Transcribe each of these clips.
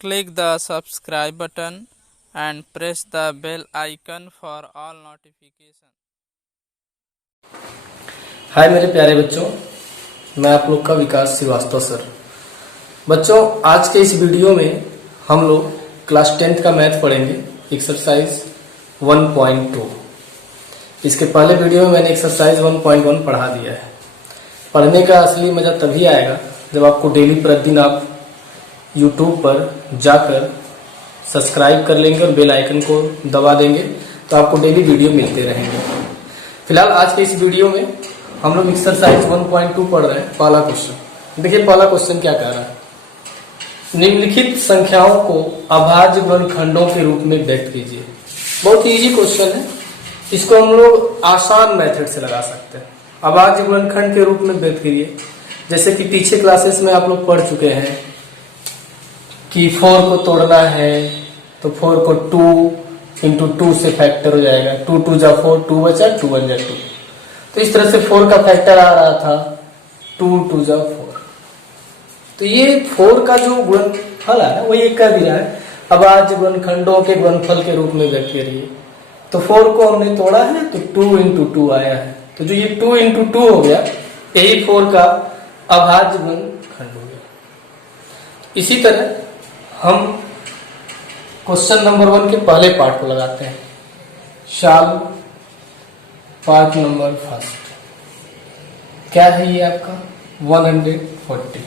Click the subscribe button and press the bell icon for all notifications. हाय मेरे प्यारे बच्चों, मैं आप लोग का विकास श्रीवास्तव सर। बच्चों, आज के इस वीडियो में हम लोग क्लास 10th का मैथ पढ़ेंगे, एक्सरसाइज 1.2। इसके पहले वीडियो में मैंने एक्सरसाइज 1.1 पढ़ा दिया है। पढ़ने का असली मज़ा तभी आएगा जब आपको डेली प्रतिदिन आप YouTube पर जाकर सब्सक्राइब कर लेंगे और बेल आइकन को दबा देंगे, तो आपको डेली वीडियो मिलते रहेंगे। फिलहाल आज के इस वीडियो में हम लोग एक्सरसाइज 1.2 पढ़ रहे हैं। पहला क्वेश्चन देखिए, पहला क्वेश्चन क्या कह रहा है। निम्नलिखित संख्याओं को अभाज्य गुणनखंडों के रूप में व्यक्त कीजिए। बहुत इजी क्वेश्चन है, इसको हम लोग आसान मेथड से लगा सकते हैं। अभाज्य गुणनखंड के रूप में व्यक्त कीजिए, जैसे कि पीछे क्लासेस में आप लोग पढ़ चुके हैं कि 4 को तोड़ना है तो 4 को 2 इंटू 2 से फैक्टर हो जाएगा। 2 2 जा 4, 2 बचा, 2 1 जा 2। तो इस तरह से 4 का फैक्टर आ रहा था 2 2 जा 4। तो ये 4 का जो गुणनफल है वो ये कह दिया है अभाज्य गुणनखंडों के गुणनफल के रूप में व्यक्त करिए। तो 4 को हमने तोड़ा है तो 2 इंटू 2 आया है। तो जो ये 2 इंटू 2 हो गया, यही 4 का अभाज्य गुणनखंड हो गया। इसी तरह हम क्वेश्चन नंबर 1 के पहले पार्ट को लगाते हैं। Solve part number first. क्या है ये आपका 140।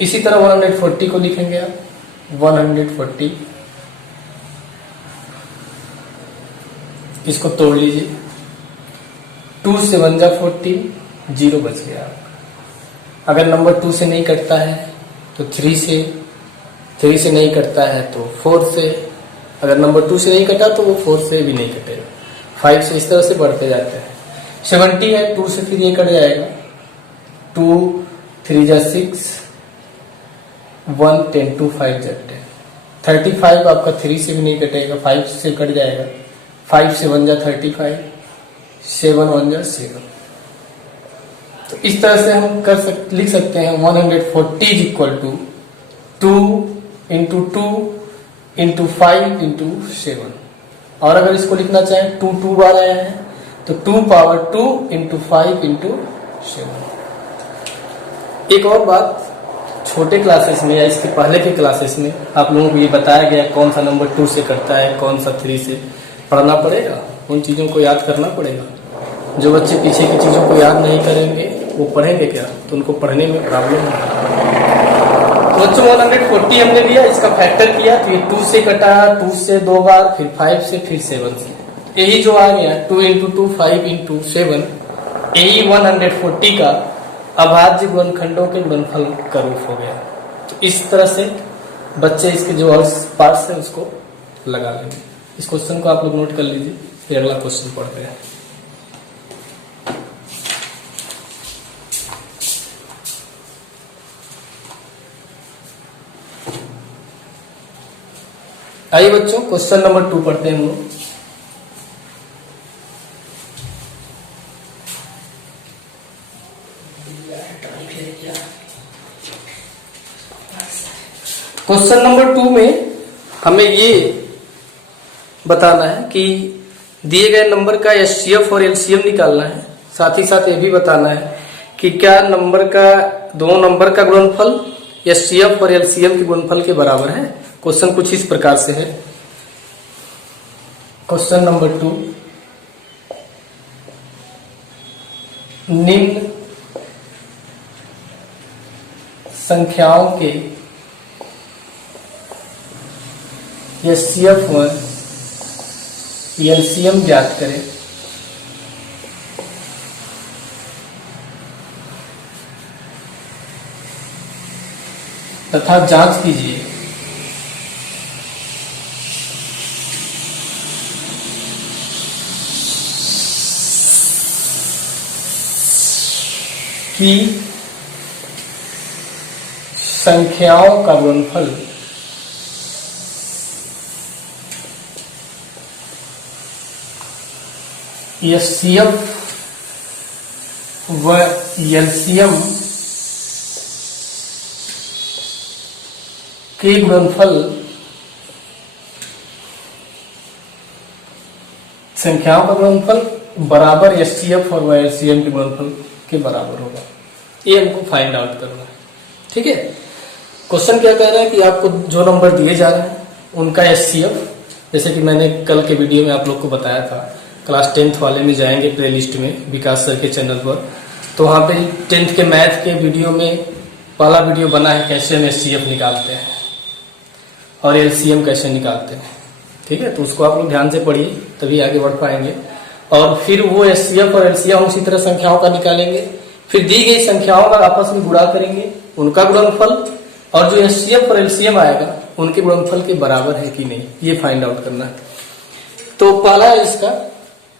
इसी तरह 140 को लिखेंगे आप 140। इसको तोड़ लीजिए। 2 से 1 जा 14, 0 बच गया आपका। अगर नंबर 2 से नहीं कटता है तो 3 से नहीं कटता है तो 4 से। अगर नंबर 2 से नहीं कटा तो वो 4 से भी नहीं कटेगा। 5 से, इस तरह से बढ़ते जाते हैं। 70 है, 2 से फिर ये कट जाएगा। 2 3 जा 6, 1 10 2 5 जा 10। 35 आपका 3 से भी नहीं कटेगा, 5 से कट जाएगा। 5 से 1 जा 35, 7 1 जा 7। तो इस तरह से हम लिख सकते हैं 140 is equal to 2 into 2 into 5 into 7। और अगर इसको लिखना चाहें 2 2 बार आया है तो 2 पावर 2 इंटू 5 इंटू 7। एक और बात, छोटे क्लासेस में या इसके पहले के क्लासेस में आप लोगों को ये बताया गया कौन सा नंबर 2 से कटता है, कौन सा 3 से। पढ़ना पड़ेगा, उन चीज़ों को याद करना पड़ेगा। जो बच्चे पीछे की चीज़ों को याद नहीं करेंगे वो पढ़ेंगे क्या, तो उनको पढ़ने में प्रॉब्लम होगी। तो बच्चों 140 हमने लिया, इसका फैक्टर किया तो ये 2 से कटा, 2 से 2 बार, फिर 5 से, फिर 7 से। यही जो आ गया 2 इंटू 2 5 इंटू 7, यही 140 का अभाज्य गुणनखंडों के गुणनफल का रूप हो गया। तो इस तरह से बच्चे इसके जो और पार्ट्स है उसको लगा लेंगे। इस क्वेश्चन को आप लोग नोट कर लीजिए, फिर अगला क्वेश्चन पढ़ते हैं। आइए बच्चों, क्वेश्चन नंबर 2 पढ़ते हैं हम लोग। क्वेश्चन नंबर 2 में हमें ये बताना है कि दिए गए नंबर का एचसीएफ और एलसीएम निकालना है। साथ ही साथ ये भी बताना है कि क्या दो नंबर का गुणनफल एचसीएफ और एलसीएम के गुणनफल के बराबर है। क्वेश्चन कुछ इस प्रकार से है। क्वेश्चन नंबर 2, निम्न संख्याओं के एचसीएफ व एलसीएम ज्ञात करें। तथा जांच कीजिए कि संख्याओं का गुणनफल एचसीएफ व एलसीएम के गुणनफल संख्याओं का गुणनफल बराबर एचसीएफ और एलसीएम के गुणनफल के बराबर होगा। ये हमको फाइंड आउट करना है। ठीक है, क्वेश्चन क्या कह रहा है कि आपको जो नंबर दिए जा रहे हैं उनका एचसीएफ, जैसे कि मैंने कल के वीडियो में आप लोग को बताया था, क्लास 10th वाले में जाएंगे प्ले लिस्ट में विकास सर के चैनल पर, तो वहाँ पे 10th के मैथ के वीडियो में पहला वीडियो बना है कैसे हम एचसीएफ निकालते हैं और एलसीएम कैसे निकालते हैं। ठीक है, तो उसको आप लोग ध्यान से पढ़िए तभी आगे बढ़ पाएंगे। और फिर वो एचसीएफ और एलसीएम उसी तरह संख्याओं का निकालेंगे, फिर दी गई संख्याओं का आपस में गुणा करेंगे, उनका गुणनफल और जो एचसीएफ और एलसीएम आएगा उनके गुणनफल के बराबर है कि नहीं, ये फाइंड आउट करना है। तो पहला है इसका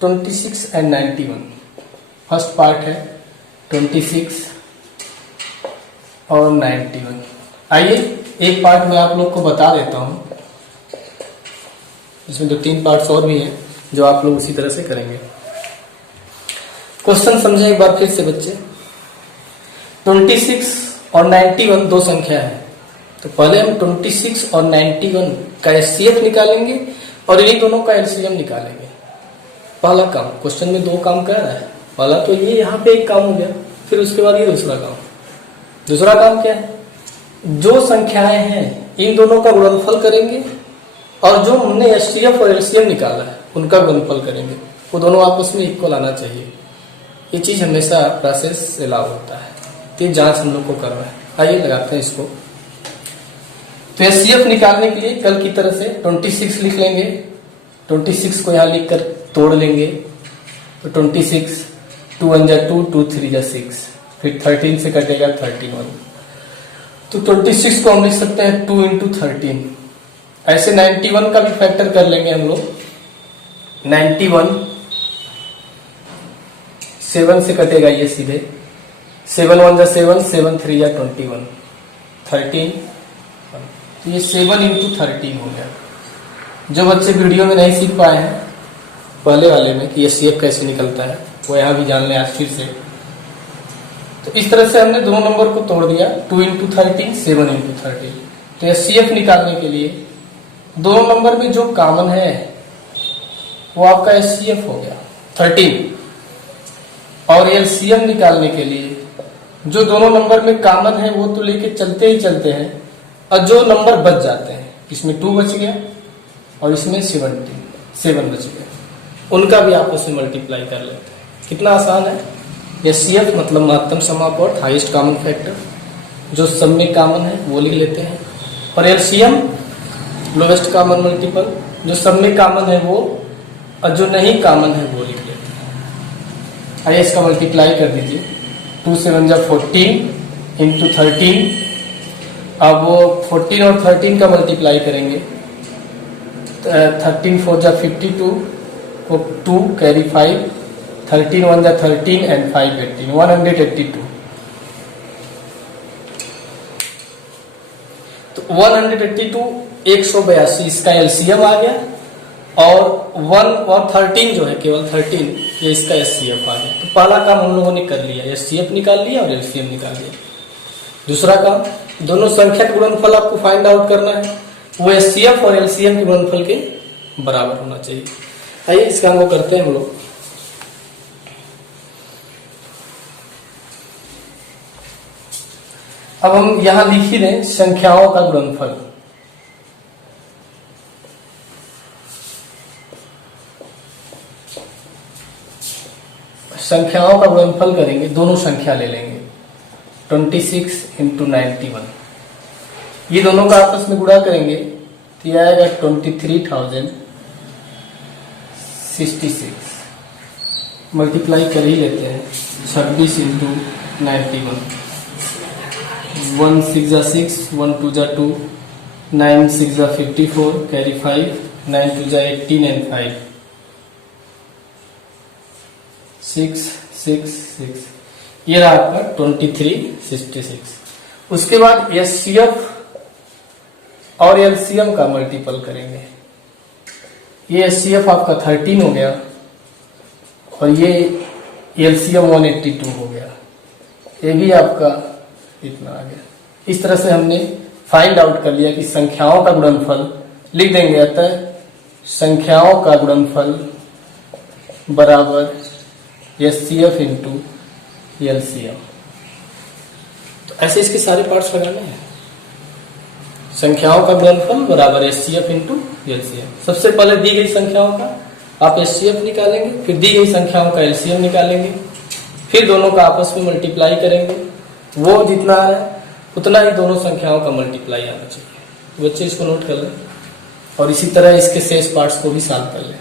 26 एंड 91, फर्स्ट पार्ट है 26 और 91। आइए एक पार्ट मैं आप लोग को बता देता हूं, इसमें 2-3 पार्ट्स और भी हैं जो आप लोग उसी तरह से करेंगे। क्वेश्चन समझे एक बार फिर से बच्चे। 26 और 91 दो संख्या है, तो पहले हम 26 और 91 का एचसीएफ निकालेंगे और इन्हीं दोनों का एलसीएम निकालेंगे। पहला काम, क्वेश्चन में दो काम कर रहा है, पहला तो ये यहाँ पे एक काम हो गया, फिर उसके बाद ये दूसरा काम। दूसरा काम क्या है, जो संख्याएं हैं इन दोनों का गुणनफल करेंगे और जो हमने एचसीएफ और एलसीएम निकाला है उनका गुणनफल करेंगे, वो दोनों आपस में इक्वल आना चाहिए। ये चीज हमेशा प्रोसेस अलाउ होता है, तो जांच हम लोग को करना है। आइए लगाते हैं इसको। तो एचसीएफ निकालने के लिए कल की तरह से 26 लिख लेंगे, 26 को यहाँ लिख कर तोड़ लेंगे, तो 26 2 1 जा 2 2 3 जा 6, फिर 13 से कटेगा 31, तो 26 को हम लिख सकते हैं 2 इंटू 13। ऐसे 91 का भी फैक्टर कर लेंगे हम लोग। 91 7 से कटेगा ये सीधे, 7 1 जा 7 7 3 जा 21, 13, तो ये 7 इंटू 13 हो गया। जो बच्चे वीडियो में नहीं सीख पाए हैं पहले वाले में कि एचसीएफ कैसे निकलता है, वो यहाँ भी जान लें आज फिर से। तो इस तरह से हमने दोनों नंबर को तोड़ दिया, 2 इंटू 13 7 इंटू 13। तो एचसीएफ निकालने के लिए दोनों नंबर में जो कॉमन है वो आपका एचसीएफ हो गया 13, और एलसीएम निकालने के लिए जो दोनों नंबर में कॉमन है वो तो लेके चलते ही चलते हैं, और जो नंबर बच जाते हैं, इसमें 2 बच गया और इसमें 7 बच गया, उनका भी आपस में मल्टीप्लाई कर लेते हैं। कितना आसान है। एचसीएफ मतलब महत्तम समापवर्त, हाईएस्ट कॉमन फैक्टर, जो सब में कॉमन है वो लिख लेते हैं, और एलसीएम लोवेस्ट कॉमन मल्टीपल, जो सब में कॉमन है वो और जो नहीं कॉमन है वो लिख लेते हैं। आइए इसका मल्टीप्लाई कर दीजिए, 2 7 जा 14 इंटू 13। अब वो 14 और 13 का मल्टीप्लाई करेंगे, 13 4 जा 52 को 2 कैरी 5, 13 1 जा 13 एंड 5 18, 182। तो 182 182 इसका एलसीएम आ गया, और 1 और 13 जो है केवल 13 ये इसका एचसीएफ आ गया। तो पहला काम हम लोगों ने कर लिया, एचसीएफ निकाल लिया और एलसीएम निकाल लिया। दूसरा काम, दोनों संख्या का गुणनफल आपको फाइंड आउट करना है, वो एचसीएफ और एलसीएम के गुणनफल के बराबर होना चाहिए। आइए इस काम को करते हैं हम लोग। अब हम यहां लिख ही दें संख्याओं का गुणनफल। संख्याओं का गुणनफल करेंगे, दोनों संख्या ले लेंगे, 26 इंटू 91, ये दोनों का आपस में गुणा करेंगे तो यह आएगा 23,066। मल्टीप्लाई कर ही लेते हैं, 26 इंटू 91, 1 6 जा 6, 1 2 जा 2, 9 6 जा 54 कैरी 5, 9 2 जा 18 एंड 5, 6 6 6, ये रहा आपका 2366। उसके बाद एचसीएफ और एलसीएम का मल्टीपल करेंगे। ये एचसीएफ आपका 13 हो गया और ये एलसीएम 182 हो गया, ये भी आपका इतना आ गया। इस तरह से हमने फाइंड आउट कर लिया कि संख्याओं का गुणनफल लिख देंगे, अतः संख्याओं का गुणनफल बराबर HCF इंटू LCM। तो ऐसे इसके सारे पार्ट्स लगाने हैं। संख्याओं का गुणनफल बराबर HCF इंटू LCM। सबसे पहले दी गई संख्याओं का आप HCF निकालेंगे, फिर दी गई संख्याओं का LCM निकालेंगे, फिर दोनों का आपस में मल्टीप्लाई करेंगे, वो जितना आ रहा है उतना ही दोनों संख्याओं का मल्टीप्लाई आना चाहिए। बच्चे इसको नोट कर लें और इसी तरह इसके शेष पार्ट्स को भी सॉल्व कर लें।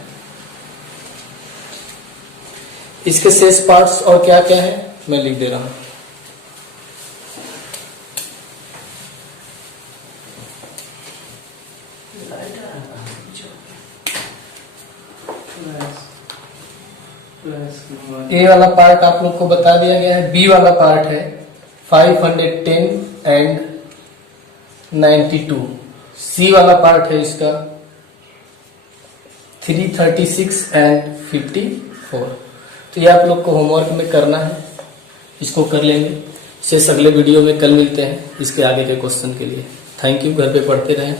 इसके शेष पार्ट्स और क्या क्या है मैं लिख दे रहा हूं। ए वाला पार्ट आप लोग को बता दिया गया है, बी वाला पार्ट है 510 एंड 92, सी वाला पार्ट है इसका 336 एंड 54। तो ये आप लोग को होमवर्क में करना है, इसको कर लेंगे। इसे अगले वीडियो में कल मिलते हैं इसके आगे के क्वेश्चन के लिए। थैंक यू, घर पे पढ़ते रहें।